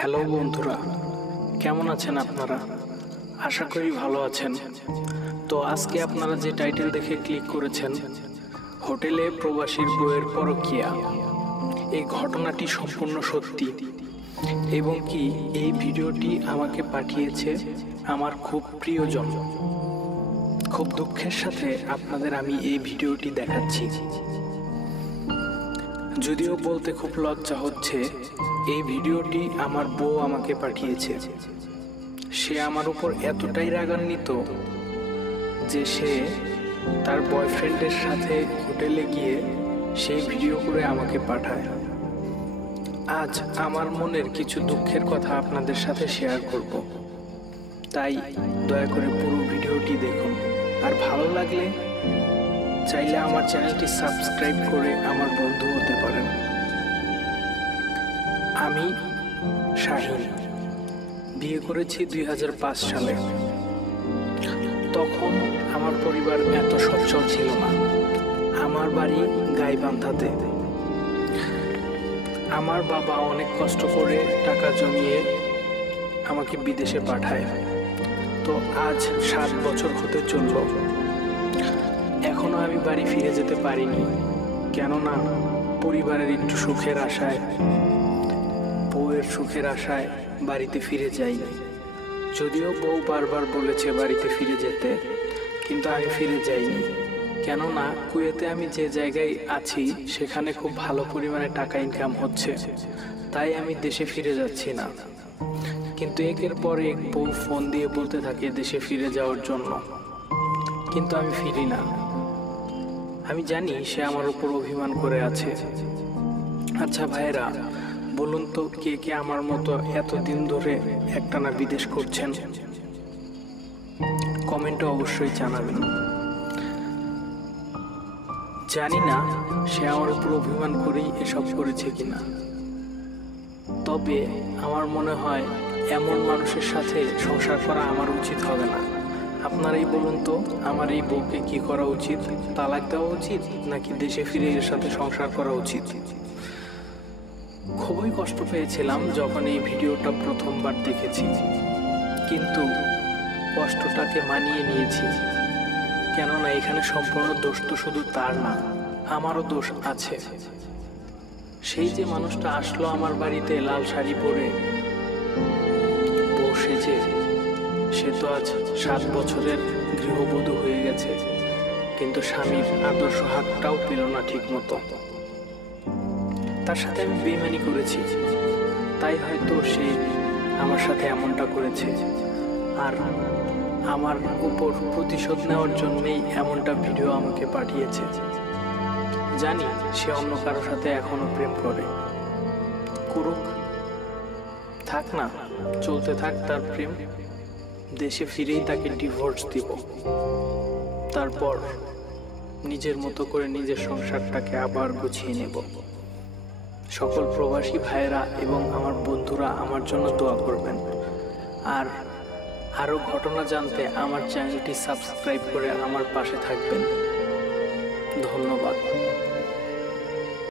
Hello বন্ধুরা, কেমন আছেন আপনারা? আশা করি ভালো আছেন। তো আজকে আপনারা যে টাইটেল দেখে ক্লিক করেছেন, হোটেলে প্রবাসীর বউয়ের পরকীয়া, এই ঘটনাটি সম্পূর্ণ সত্যি এবং কি এই ভিডিওটি আমাকে পাঠিয়েছে আমার খুব প্রিয়জন। খুব দুঃখের সাথে আপনাদের আমি এই ভিডিওটি দেখাচ্ছি। যদিও বলতে খুব লজ্জা হচ্ছে, এই ভিডিওটি আমার বউ আমাকে পাঠিয়েছে। সে আমার উপর এতটাই রাগান্বিত যে সে তার বয়ফ্রেন্ডের সাথে হোটেলে গিয়ে সেই ভিডিও করে আমাকে পাঠায়। আজ আমার মনের কিছু দুঃখের কথা আপনাদের সাথে শেয়ার করব, তাই দয়া করে পুরো ভিডিওটি দেখুন। আর ভালো লাগলে চাইলে আমার চ্যানেলটি সাবস্ক্রাইব করে আমার বন্ধু হতে পারেন। আমি শাহিন, বিয়ে করেছি 2005 সালে। তখন আমার পরিবার এত সচ্ছল ছিল না। আমার বাড়ি গাইবান্ধাতে। আমার বাবা অনেক কষ্ট করে টাকা জমিয়ে আমাকে বিদেশে পাঠায়। তো আজ 7 বছর হতে চলল, এখনো আমি বাড়ি ফিরে যেতে পারিনি। কেননা পরিবারের একটু সুখের আশায়, বউয়ের সুখের আশায় বাড়িতে ফিরে যাইনি। যদিও বউ বারবার বলেছে বাড়িতে ফিরে যেতে, কিন্তু আমি ফিরে যাইনি। কেননা কুয়েতে আমি যে জায়গায় আছি সেখানে খুব ভালো পরিমাণে টাকা ইনকাম হচ্ছে, তাই আমি দেশে ফিরে যাচ্ছি না। কিন্তু একের পর এক বউ ফোন দিয়ে বলতে থাকে দেশে ফিরে যাওয়ার জন্য, কিন্তু আমি ফিরি না। আমি জানি সে আমার উপর অভিমান করে আছে। আচ্ছা ভাইরা, বলুন তো কে কে আমার মতো এতদিন ধরে একটানা বিদেশ করছেন? কমেন্টে অবশ্যই জানাবেন। জানি না সে আমার উপর অভিমান করেই এসব করেছে কিনা, তবে আমার মনে হয় এমন মানুষের সাথে সংসার করা আমার উচিত হবে না। আপনারাই বলুন তো, আমার এই বউকে কি করা উচিত? তালাক দেওয়া উচিত নাকি দেশে ফিরে এর সাথে সংসার করা উচিত? খুবই কষ্ট পেয়েছিলাম যখন এই ভিডিওটা প্রথমবার দেখেছি, কিন্তু কষ্টটাকে মানিয়ে নিয়েছি। কেননা এখানে সম্পূর্ণ দোষ তো শুধু তার না, আমারও দোষ আছে। সেই যে মানুষটা আসলো আমার বাড়িতে লাল শাড়ি পরে বউ সেজে, সে তো আজ 7 বছরের গৃহবধূ হয়ে গেছে, কিন্তু স্বামীর আদর্শ হাতটাও পেল না ঠিক মতো। তার সাথে আমি বেইমানি করেছি, তাই হয়তো সে আমার সাথে এমনটা করেছে। আর আমার উপর প্রতিশোধ নেওয়ার জন্যই এমনটা ভিডিও আমাকে পাঠিয়েছে। জানি সে অন্য কারোর সাথে এখনো প্রেম করে, করুক, থাক না, চলতে থাক তার প্রেম। দেশে ফিরেই তাকে ডিভোর্স দিব, তারপর নিজের মতো করে নিজের সংসারটাকে আবার গুছিয়ে নেব। সকল প্রবাসী ভাইয়েরা এবং আমার বন্ধুরা আমার জন্য দোয়া করবেন। আর আরও ঘটনা জানতে আমার চ্যানেলটি সাবস্ক্রাইব করে আমার পাশে থাকবেন। ধন্যবাদ।